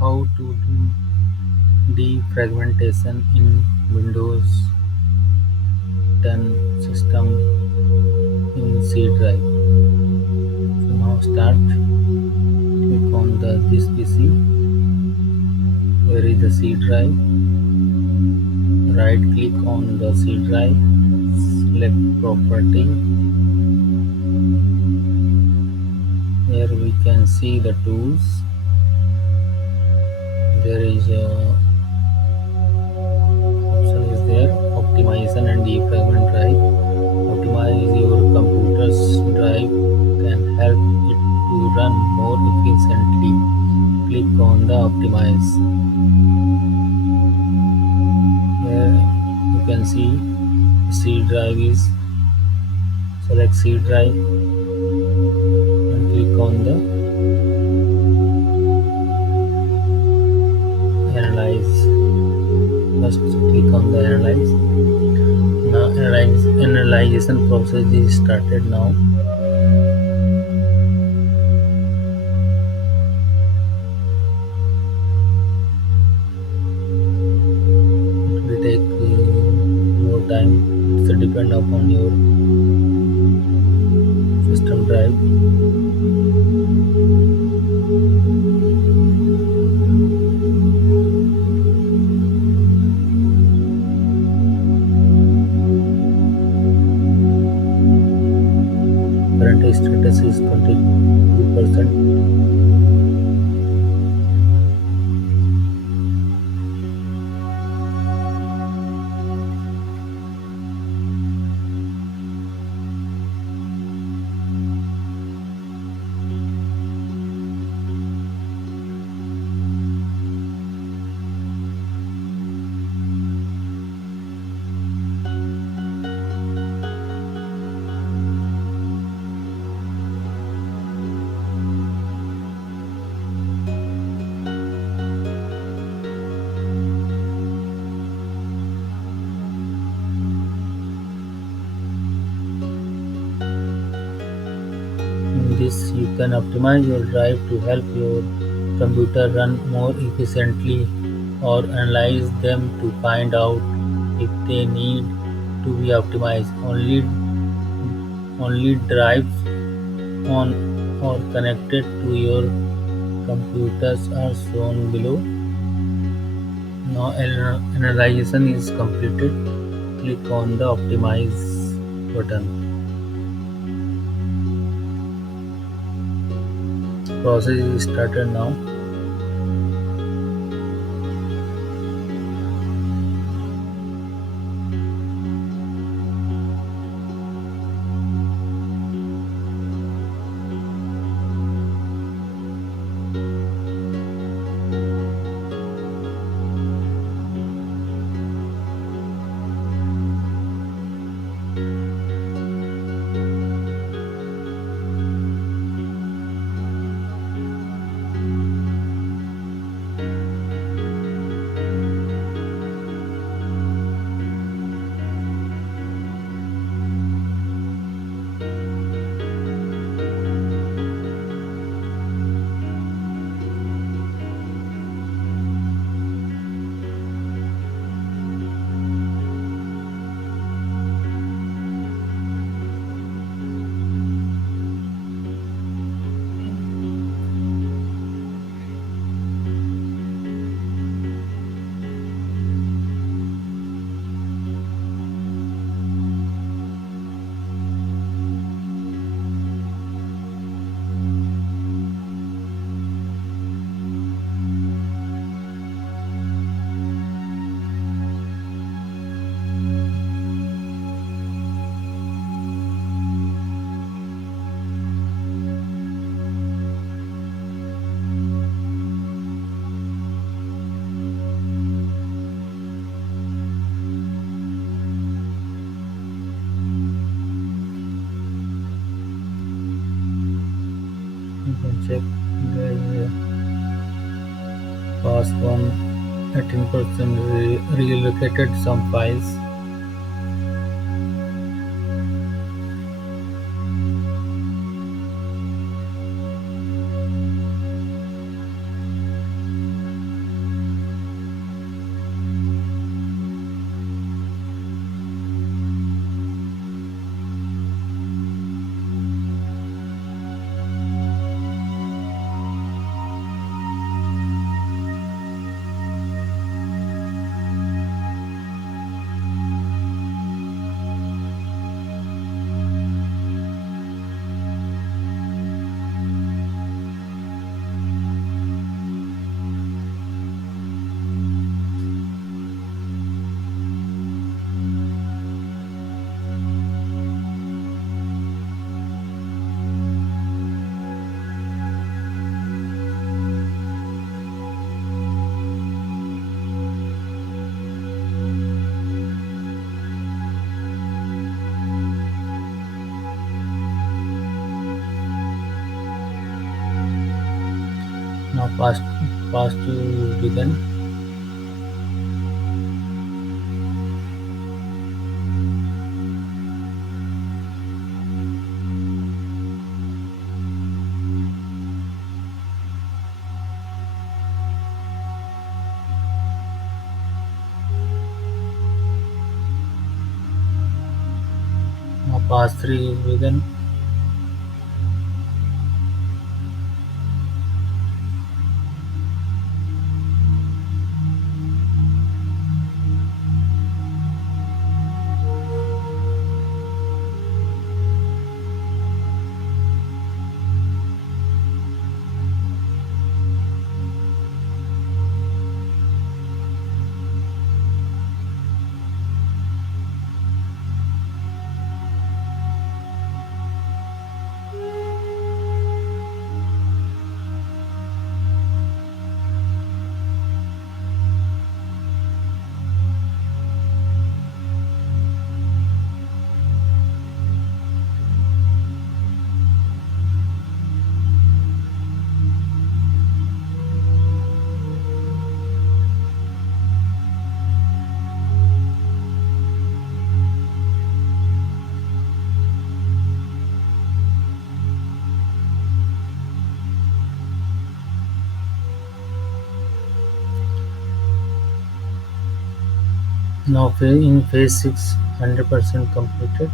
How to do defragmentation in Windows 10 system in C drive. So now start, click on the this PC, where is the C drive, right click on the C drive, select property, here we can see the tools, there is a option is there, optimization and defragment drive. Optimize your computer's drive can help it to run more efficiently. Click on the optimize. Here you can see C drive is, select C drive and click on the analyze. First click on the analyze. Now analyzation process is started now. It will take more time. It's depend upon your system drive. Current status is 22%. In this, you can optimize your drive to help your computer run more efficiently or analyze them to find out if they need to be optimized. Only drives on or connected to your computers are shown below. Now analyzation is completed. Click on the optimize button. Process is started now. You can check the past one 18% relocated some files. Now pass to begin. Now pass 3 begin. Now in phase 6, 100% completed.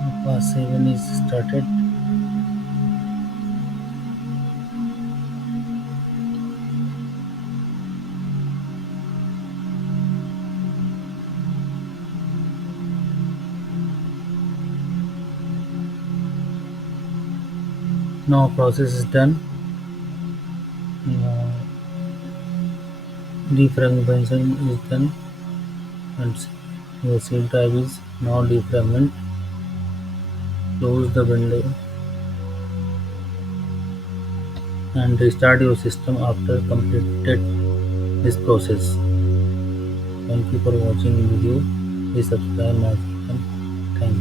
Now pass 7 is started. Now process is done. Now defragmentation is done and your seal drive is now defragment. Close the window and restart your system after completed this process. Thank you for watching the video. Please subscribe my channel. Thanks.